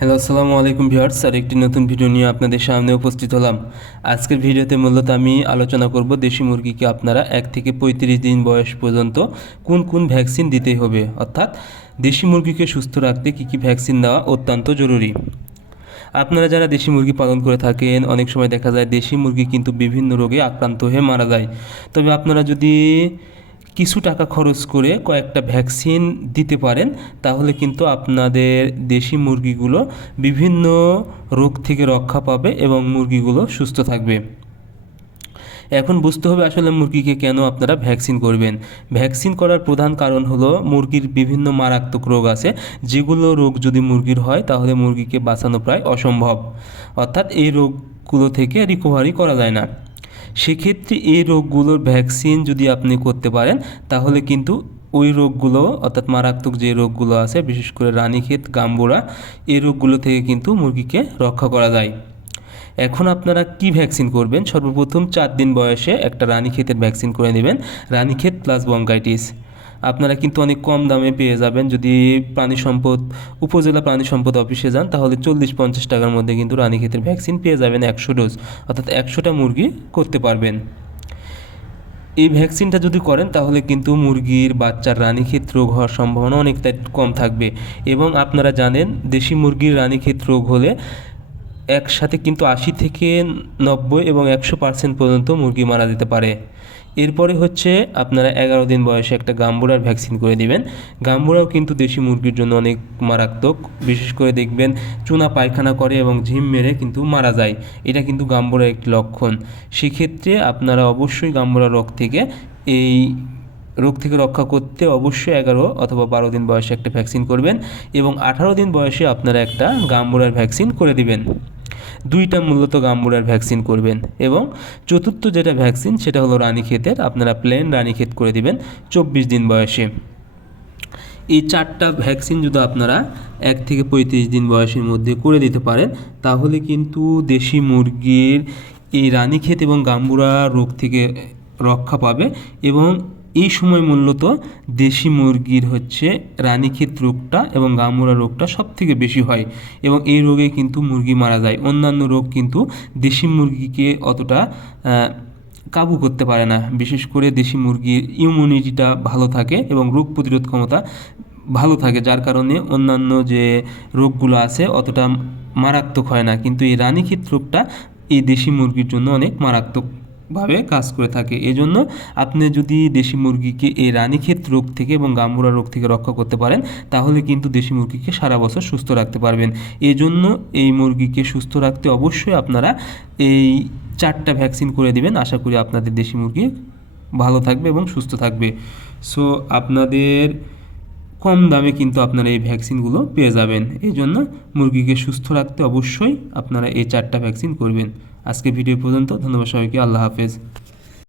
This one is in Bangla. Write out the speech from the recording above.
হ্যালো, আসসালামু আলাইকুম ভিউয়ার্স। আর একটি নতুন ভিডিও নিয়ে আপনাদের সামনে উপস্থিত হলাম। আজকের ভিডিওতে মূলত আমি আলোচনা করব দেশি মুরগিকে আপনারা 1 থেকে 35 দিন বয়স পর্যন্ত কোন কোন ভ্যাকসিন দিতে হবে, অর্থাৎ দেশি মুরগিকে সুস্থ রাখতে কী কী ভ্যাকসিন দেওয়া অত্যন্ত জরুরি। আপনারা যারা দেশি মুরগি পালন করে থাকেন, অনেক সময় দেখা যায় দেশি মুরগি কিন্তু বিভিন্ন রোগে আক্রান্ত হয়ে মারা যায়। তবে আপনারা যদি কিছু টাকা খরচ করে কয়েকটা ভ্যাকসিন দিতে পারেন, তাহলে কিন্তু আপনাদের দেশি মুরগিগুলো বিভিন্ন রোগ থেকে রক্ষা পাবে এবং মুরগিগুলো সুস্থ থাকবে। এখন বুঝতে হবে আসলে মুরগিকে কেন আপনারা ভ্যাকসিন করবেন। ভ্যাকসিন করার প্রধান কারণ হলো মুরগির বিভিন্ন মারাত্মক রোগ আছে, যেগুলো রোগ যদি মুরগির হয় তাহলে মুরগিকে বাঁচানো প্রায় অসম্ভব, অর্থাৎ এই রোগগুলো থেকে রিকভারি করা যায় না। সেক্ষেত্রে এই রোগগুলোর ভ্যাকসিন যদি আপনি করতে পারেন, তাহলে কিন্তু ওই রোগগুলো, অর্থাৎ মারাত্মক যে রোগগুলো আছে, বিশেষ করে রানীক্ষেত, গাম্বুরা, এই রোগগুলো থেকে কিন্তু মুরগিকে রক্ষা করা যায়। এখন আপনারা কি ভ্যাকসিন করবেন? সর্বপ্রথম 4 দিন বয়সে একটা রানীক্ষেতের ভ্যাকসিন করে নেবেন, রানীক্ষেত প্লাস ব্রঙ্কাইটিস। আপনারা কিন্তু অনেক কম দামে পেয়ে যাবেন। যদি উপজেলা প্রাণী সম্পদ অফিসে যান, তাহলে 40-50 টাকার মধ্যে কিন্তু রানীক্ষেতের ভ্যাকসিন পেয়ে যাবেন 100 ডোজ, অর্থাৎ 100টা মুরগি করতে পারবেন। এই ভ্যাকসিনটা যদি করেন তাহলে কিন্তু মুরগির বাচ্চার রানীক্ষেত রোগ হওয়ার সম্ভাবনা অনেকটা কম থাকবে। এবং আপনারা জানেন দেশি মুরগির রানীক্ষেত রোগ হলে একসাথে কিন্তু 80 থেকে 90 এবং 100% পর্যন্ত মুরগি মারা যেতে পারে। এরপরে হচ্ছে আপনারা 11 দিন বয়সে একটা গাম্বুরার ভ্যাকসিন করে দিবেন। গাম্বুরাও কিন্তু দেশি মুরগির জন্য অনেক মারাত্মক। বিশেষ করে দেখবেন চুনা পায়খানা করে এবং ঝিম মেরে কিন্তু মারা যায়। এটা কিন্তু গাম্বুরার একটি লক্ষণ। সেক্ষেত্রে আপনারা অবশ্যই গাম্বুরা রোগ থেকে রক্ষা করতে অবশ্যই 11 অথবা 12 দিন বয়সে একটা ভ্যাকসিন করবেন এবং 18 দিন বয়সে আপনারা একটা গাম্বুরার ভ্যাকসিন করে দিবেন। দুইটা মূলত গাম্বুরার ভ্যাকসিন করবেন। এবং চতুর্থ যেটা ভ্যাকসিন সেটা হলো রানীক্ষেতের। আপনারা প্লেন রানীক্ষেত করে দিবেন 24 দিন বয়সে। এই 4টা ভ্যাকসিন যদি আপনারা 1 থেকে 35 দিন বয়সের মধ্যে করে দিতে পারেন, তাহলে কিন্তু দেশি মুরগির এই রানীক্ষেত এবং গাম্বুরা রোগ থেকে রক্ষা পাবে। এবং এই সময় মূলত দেশি মুরগির হচ্ছে রানীক্ষেত রোগটা এবং গাম্বুরা রোগটা সব থেকে বেশি হয় এবং এই রোগে কিন্তু মুরগি মারা যায়। অন্যান্য রোগ কিন্তু দেশি মুরগিকে অতটা কাবু করতে পারে না। বিশেষ করে দেশি মুরগির ইমিউনিটিটা ভালো থাকে এবং রোগ প্রতিরোধ ক্ষমতা ভালো থাকে, যার কারণে অন্যান্য যে রোগগুলো আছে অতটা মারাত্মক হয় না। কিন্তু এই রানীক্ষেত রোগটা এই দেশি মুরগির জন্য অনেক মারাত্মকভাবে কাজ করে থাকে। এজন্য আপনি যদি দেশি মুরগিকে এই রানীক্ষেত রোগ থেকে এবং গাম্বুরা রোগ থেকে রক্ষা করতে পারেন, তাহলে কিন্তু দেশি মুরগিকে সারা বছর সুস্থ রাখতে পারবেন। এজন্য এই মুরগিকে সুস্থ রাখতে অবশ্যই আপনারা এই 4টা ভ্যাকসিন করে দিবেন। আশা করি আপনাদের দেশি মুরগি ভালো থাকবে এবং সুস্থ থাকবে। সো আপনাদের কম দামে কিন্তু আপনারা এই ভ্যাকসিনগুলো পেয়ে যাবেন। এই জন্য মুরগিকে সুস্থ রাখতে অবশ্যই আপনারা এই 4টা ভ্যাকসিন করবেন। আজকে ভিডিও পর্যন্ত। ধন্যবাদ সবাইকে। আল্লাহ হাফেজ।